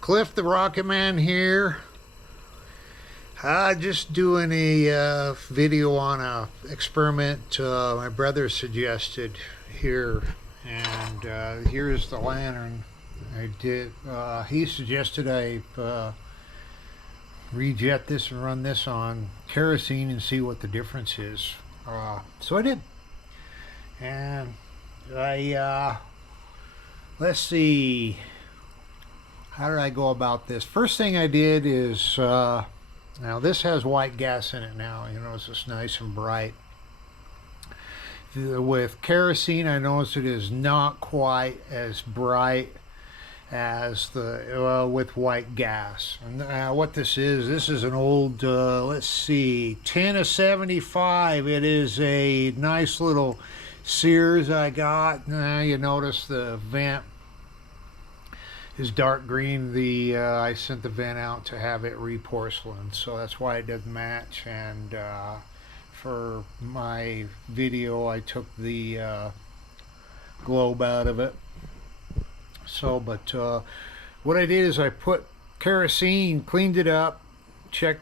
Cliff the Rocket Man here. Just doing a video on a experiment my brother suggested here, and here's the lantern. I did. He suggested I rejet this and run this on kerosene and see what the difference is. So I did, and I let's see. How did I go about this? First thing I did is, now this has white gas in it now. You notice it's nice and bright. With kerosene, I noticed it is not quite as bright as the with white gas. And what this is an old, let's see, 10 of 75. It is a nice little Sears I got. You notice the vent is dark green. I sent the vent out to have it reporcelain, so that's why it doesn't match. And for my video, I took the globe out of it. So, but what I did is I put kerosene, cleaned it up, checked,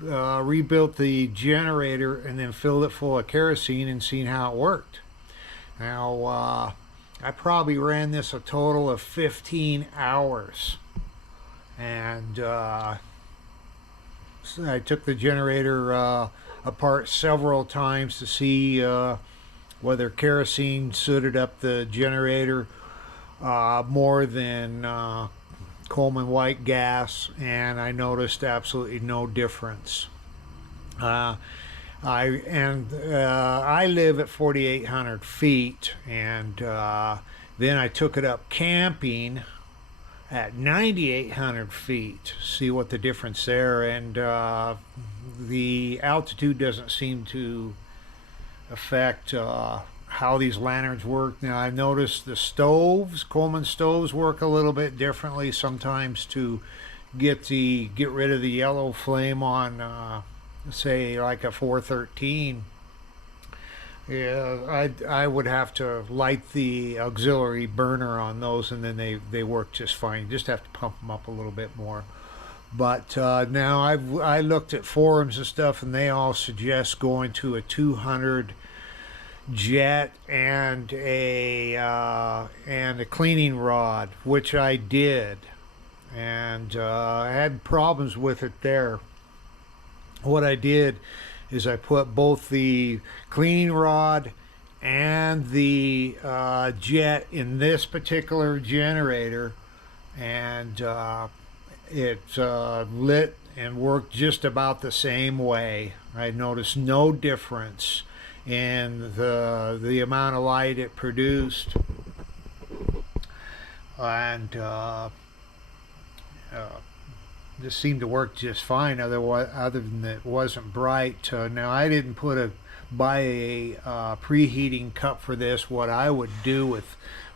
rebuilt the generator, and then filled it full of kerosene and seen how it worked. Now, I probably ran this a total of 15 hours, and so I took the generator apart several times to see whether kerosene suited up the generator more than Coleman white gas, and I noticed absolutely no difference. I live at 4,800 feet, and then I took it up camping at 9,800 feet. See what the difference there, and the altitude doesn't seem to affect how these lanterns work. Now I've noticed the stoves, Coleman stoves, work a little bit differently sometimes to get rid of the yellow flame on say like a 413. Yeah, I would have to light the auxiliary burner on those, and then they work just fine. You just have to pump them up a little bit more. But now I looked at forums and stuff, and they all suggest going to a 200 jet and a cleaning rod, which I did, and I had problems with it there. What I did is I put both the cleaning rod and the jet in this particular generator, and it lit and worked just about the same way. I noticed no difference in the amount of light it produced, and this seemed to work just fine. Other than that, it wasn't bright. Now I didn't buy a preheating cup for this. What I would do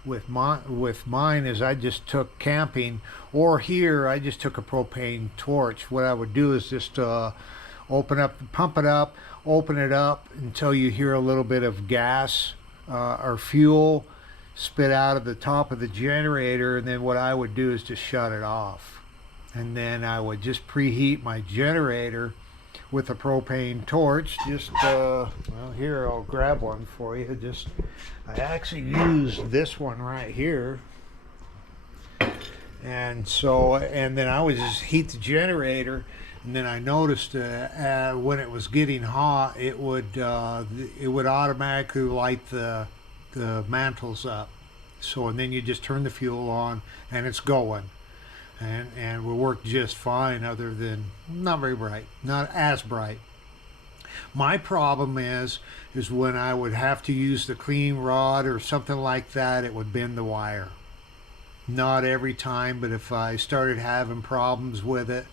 with mine is I just took camping, or here I just took a propane torch. What I would do is just pump it up, open it up until you hear a little bit of gas or fuel spit out of the top of the generator, and then what I would do is just shut it off. And then I would just preheat my generator with a propane torch. Just well, here, I'll grab one for you. I actually used this one right here, and then I would just heat the generator, and then I noticed when it was getting hot, it would automatically light the mantles up. So, and then you just turn the fuel on, and it's going. And will work just fine, other than not very bright, not as bright. My problem is when I would have to use the cleaning rod or something like that, it would bend the wire. Not every time, but if I started having problems with it,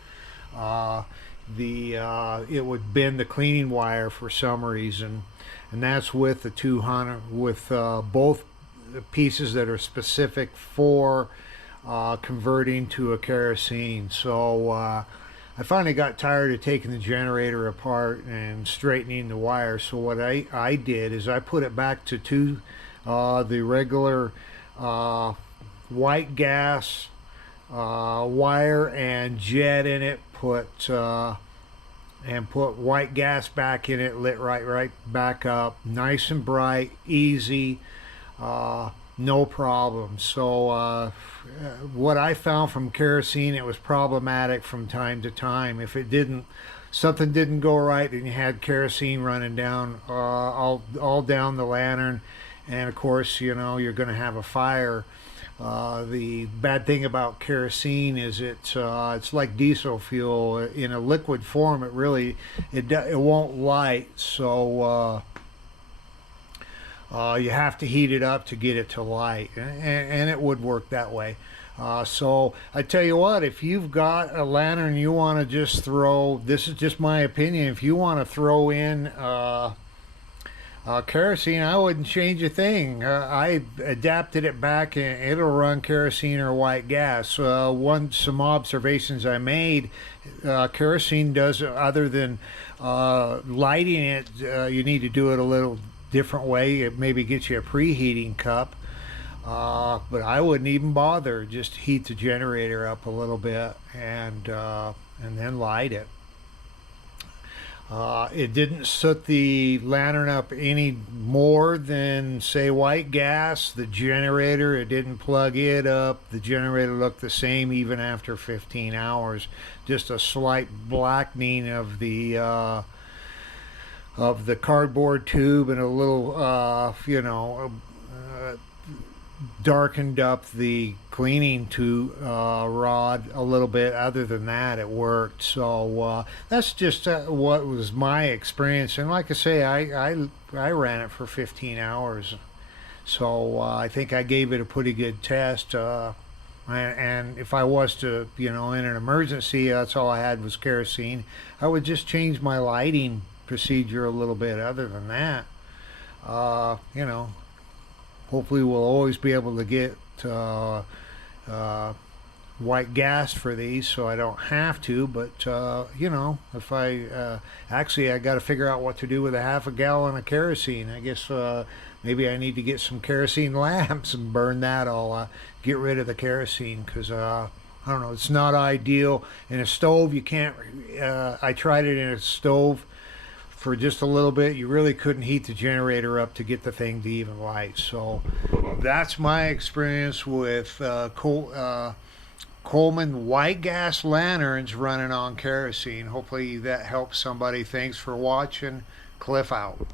it would bend the cleaning wire for some reason, and that's with the 200, with both pieces that are specific for converting to a kerosene. So I finally got tired of taking the generator apart and straightening the wire. So what I did is I put it back to the regular white gas wire and jet in it, put white gas back in it, lit right back up, nice and bright, easy, no problem. So what I found from kerosene, it was problematic from time to time. If it didn't, something didn't go right, and you had kerosene running down all down the lantern, and of course, you know, you're going to have a fire. The bad thing about kerosene is it's like diesel fuel in a liquid form. It won't light, so you have to heat it up to get it to light, and it would work that way. So I tell you what, if you've got a lantern you want to just throw, this is just my opinion, if you want to throw in kerosene, I wouldn't change a thing. I adapted it back, and it'll run kerosene or white gas. Some observations I made, kerosene does, other than lighting it, you need to do it a little different way. It maybe gets you a preheating cup, but I wouldn't even bother. Just heat the generator up a little bit, and then light it. It didn't soot the lantern up any more than, say, white gas. The generator, it didn't plug it up. The generator looked the same even after 15 hours. Just a slight blackening of the cardboard tube, and a little, darkened up the cleaning rod a little bit. Other than that, it worked. So that's just what was my experience. And like I say, I ran it for 15 hours. So I think I gave it a pretty good test. And if I was to, in an emergency, that's all I had was kerosene, I would just change my lighting procedure a little bit. Other than that, hopefully we'll always be able to get white gas for these, so I don't have to. But if I got to figure out what to do with a half a gallon of kerosene. I guess maybe I need to get some kerosene lamps and burn that all. Get rid of the kerosene, because I don't know, it's not ideal. In a stove, you can't. I tried it in a stove for just a little bit. You really couldn't heat the generator up to get the thing to even light. So that's my experience with Coleman white gas lanterns running on kerosene. Hopefully that helps somebody. Thanks for watching. Cliff out.